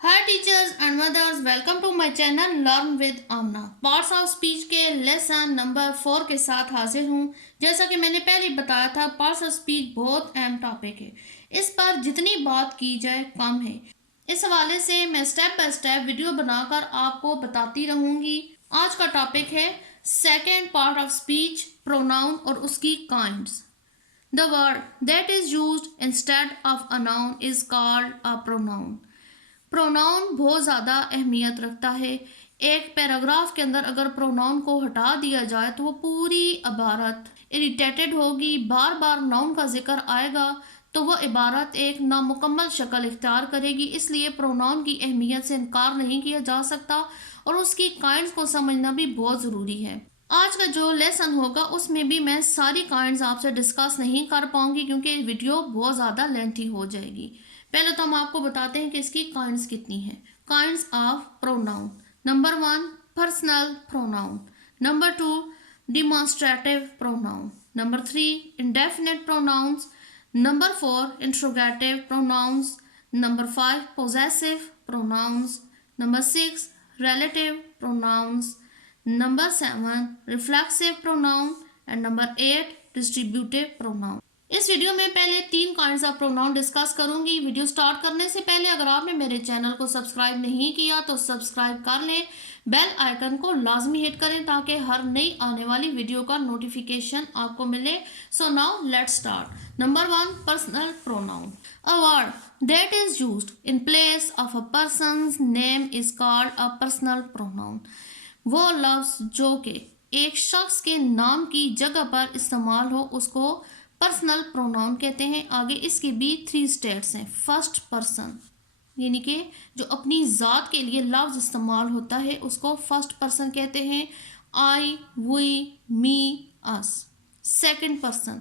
Hi teachers and mothers, welcome to my channel learn with Amna. Parts of speech के lesson number 4 के साथ हाजिर हूँ। जैसा कि मैंने पहले बताया था, पार्ट्स ऑफ स्पीच बहुत अहम टॉपिक है। इस पर जितनी बात की जाए कम है। इस हवाले से मैं स्टेप बाय स्टेप वीडियो बनाकर आपको बताती रहूँगी। आज का टॉपिक है second part of speech, pronoun और उसकी kinds. The word that is used instead of a noun is called a pronoun. Pronoun बहुत ज़्यादा अहमियत रखता है। एक पैराग्राफ के अंदर अगर प्रोनाउन को हटा दिया जाए तो वो पूरी इबारत इरिटेटेड होगी, बार बार नाउन का जिक्र आएगा तो वह इबारत एक नामुकम्मल शक्ल इख्तियार करेगी। इसलिए प्रोनाउन की अहमियत से इनकार नहीं किया जा सकता और उसकी काइंड्स को समझना भी बहुत ज़रूरी है। आज का जो लेसन होगा उसमें भी मैं सारी काइंड्स आपसे डिस्कस नहीं कर पाऊंगी क्योंकि वीडियो बहुत ज़्यादा लेंथी हो जाएगी। पहले तो हम आपको बताते हैं कि इसकी काइंड्स कितनी हैं। Kinds of pronoun. Number 1 personal pronoun, number 2 demonstrative pronoun, number 3 indefinite pronouns, number 4 interrogative pronouns, number 5 possessive pronouns, number 6 relative pronouns, number 7 reflexive pronoun and number 8 distributive pronoun. इस वीडियो में पहले 3 काइंड्स ऑफ प्रोनाउन डिस्कस करूंगी। Video start करने से पहले अगर आपने मेरे चैनल को सब्सक्राइब नहीं किया तो सब्सक्राइब कर लें, बेल आइकन को लाजमी हिट करें ताकि हर नई आने वाली वीडियो का नोटिफिकेशन आपको मिले। So now let's start. Number 1 personal pronoun. A word that is used in place of a person's name is called a personal pronoun. वो लफ्ज़ जो कि एक शख्स के नाम की जगह पर इस्तेमाल हो उसको पर्सनल प्रोनाउन कहते हैं। आगे इसके भी 3 स्टेट्स हैं। फर्स्ट पर्सन यानी कि जो अपनी ज़ात के लिए लफ्ज़ इस्तेमाल होता है उसको फर्स्ट पर्सन कहते हैं। I, we, me, us. Second person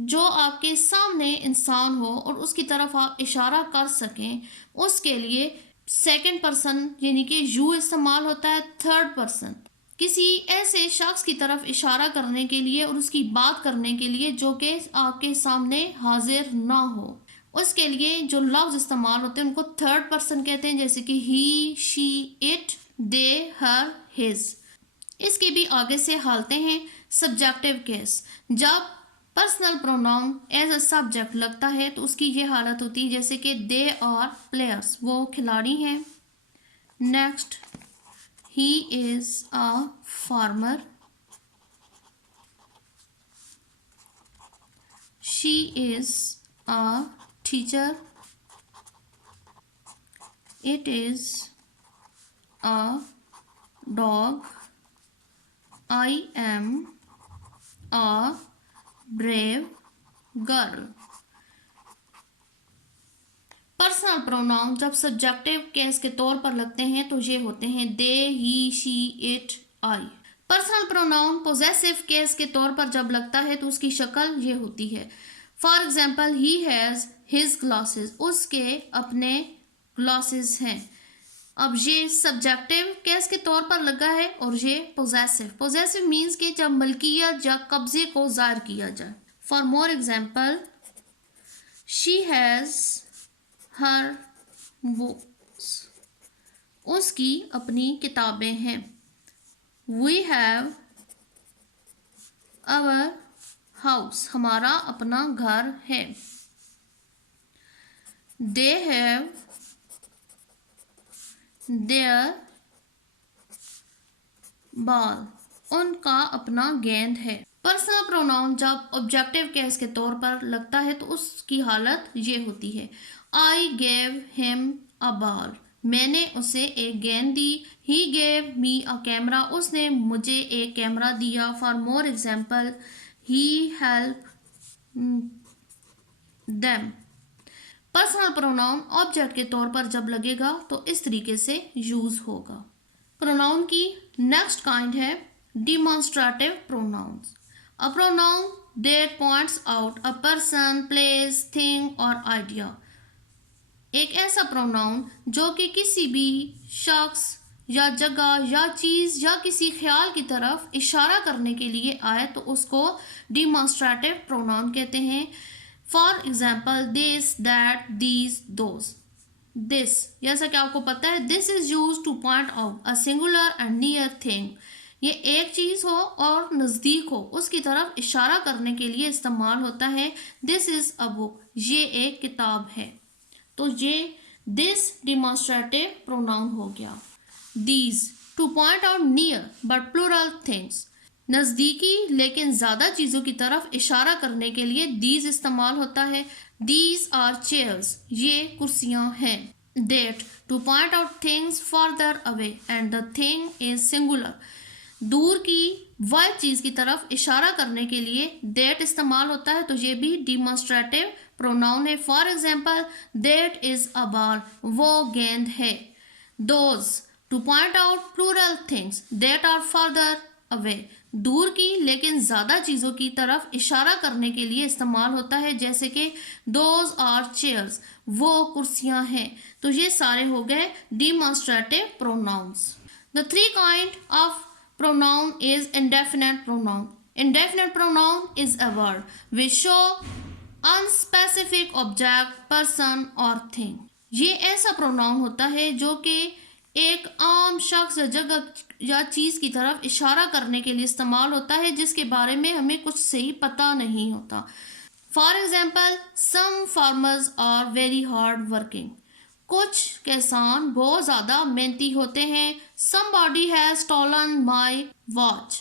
जो आपके सामने इंसान हो और उसकी तरफ आप इशारा कर सकें उसके लिए सेकंड पर्सन यानी कि यू इस्तेमाल होता है। थर्ड पर्सन किसी ऐसे शख्स की तरफ इशारा करने के लिए और उसकी बात करने के लिए जो कि आपके सामने हाजिर ना हो, उसके लिए जो लफ्ज़ इस्तेमाल होते हैं उनको थर्ड पर्सन कहते हैं, जैसे कि he, she, it, they, her, his. इसके भी आगे से हालतें हैं। सब्जेक्टिव केस, जब personal pronoun as a subject लगता है तो उसकी ये हालत होती है जैसे कि दे आर प्लेयर्स, वो खिलाड़ी हैं। Next, he is a farmer, she is a teacher, it is a dog, I am a brave girl। Personal pronoun जब सब्जेक्टिव केस के तौर पर लगते हैं तो ये होते हैं they, he, she, it, I. Personal pronoun possessive case के तौर पर जब लगता है तो उसकी शक्ल ये होती है। For example, he has his glasses, उसके अपने ग्लासेस हैं। अब ये सब्जेक्टिव केस के तौर पर लगा है और ये पोजेसिव। पोजेसिव मीन्स कि जब मलकियत या कब्जे को ज़ाहिर किया जाए। For more example, she has her books, उसकी अपनी किताबें हैं। वी हैव अवर हाउस, हमारा अपना घर है। दे हैव देयर बॉल, उनका अपना गेंद है। पर्सनल प्रोनाउन जब ऑब्जेक्टिव केस के तौर पर लगता है तो उसकी हालत ये होती है। I gave him a ball, मैंने उसे एक गेंद दी। He gave me a camera, उसने मुझे एक कैमरा दिया। For more example, he help them. Personal pronoun object के तौर पर जब लगेगा तो इस तरीके से यूज़ होगा। प्रोनाउन की नेक्स्ट काइंड है demonstrative pronounce. A pronoun that points out a person, place, thing और आइडिया। एक ऐसा प्रोनाउन जो कि किसी भी शख्स या जगह या चीज़ या किसी ख्याल की तरफ इशारा करने के लिए आए तो उसको डिमॉन्स्ट्रेटिव प्रोनाउन कहते हैं। For example this, that, these, those. This, जैसा कि आपको पता है, this is use to point out a singular and near thing. ये एक चीज हो और नज़दीक हो उसकी तरफ इशारा करने के लिए इस्तेमाल होता है। दिस इज अ बुक, ये एक किताब है। तो ये दिस डिमॉन्स्ट्रेटिव प्रोनाउन हो गया। These, to point out near but plural things, नज़दीकी लेकिन ज़्यादा चीज़ों की तरफ इशारा करने के लिए दीज इस्तेमाल होता है। दीज आर चेयर्स, ये कुर्सियाँ हैं। That, to point out things farther away and the thing is singular, दूर की वह चीज़ की तरफ इशारा करने के लिए देट इस्तेमाल होता है। तो ये भी डिमॉन्स्ट्रेटिव प्रोनाउन है। For example that is a ball, वो गेंद है। Those, to point out plural things that are farther away, दूर की लेकिन ज़्यादा चीज़ों की तरफ इशारा करने के लिए इस्तेमाल होता है, जैसे कि दोज आर चेयर्स, वो कुर्सियाँ हैं। तो ये सारे हो गए demonstrative pronounce. The three kind of pronoun is indefinite pronoun. Indefinite pronoun is a word which show unspecific object, person or thing. ये ऐसा प्रोनाउन होता है जो कि एक आम शख्स, जगह या चीज़ की तरफ इशारा करने के लिए इस्तेमाल होता है जिसके बारे में हमें कुछ सही पता नहीं होता। For example some farmers are very hard working, कुछ किसान बहुत ज़्यादा मेहनती होते हैं। Somebody has stolen my watch,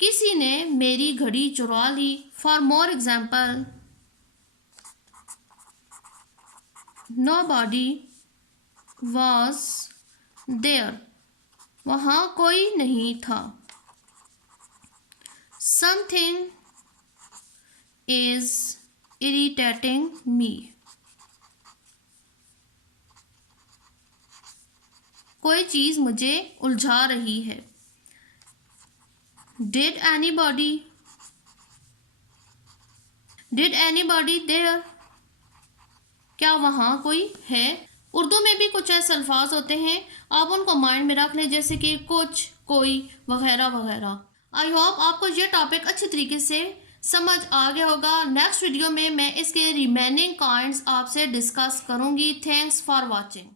किसी ने मेरी घड़ी चुरा ली। For more example, nobody was there, वहाँ कोई नहीं था। Something is irritating me, कोई चीज़ मुझे उलझा रही है। Did anybody there, क्या वहाँ कोई है। उर्दू में भी कुछ ऐसे अल्फाज होते हैं, आप उनको माइंड में रख लें, जैसे कि कुछ, कोई, वगैरह वगैरह। आई होप आपको ये टॉपिक अच्छी तरीके से समझ आ गया होगा। नेक्स्ट वीडियो में मैं इसके रिमेनिंग काइंड्स आपसे डिस्कस करूँगी। Thanks for watching.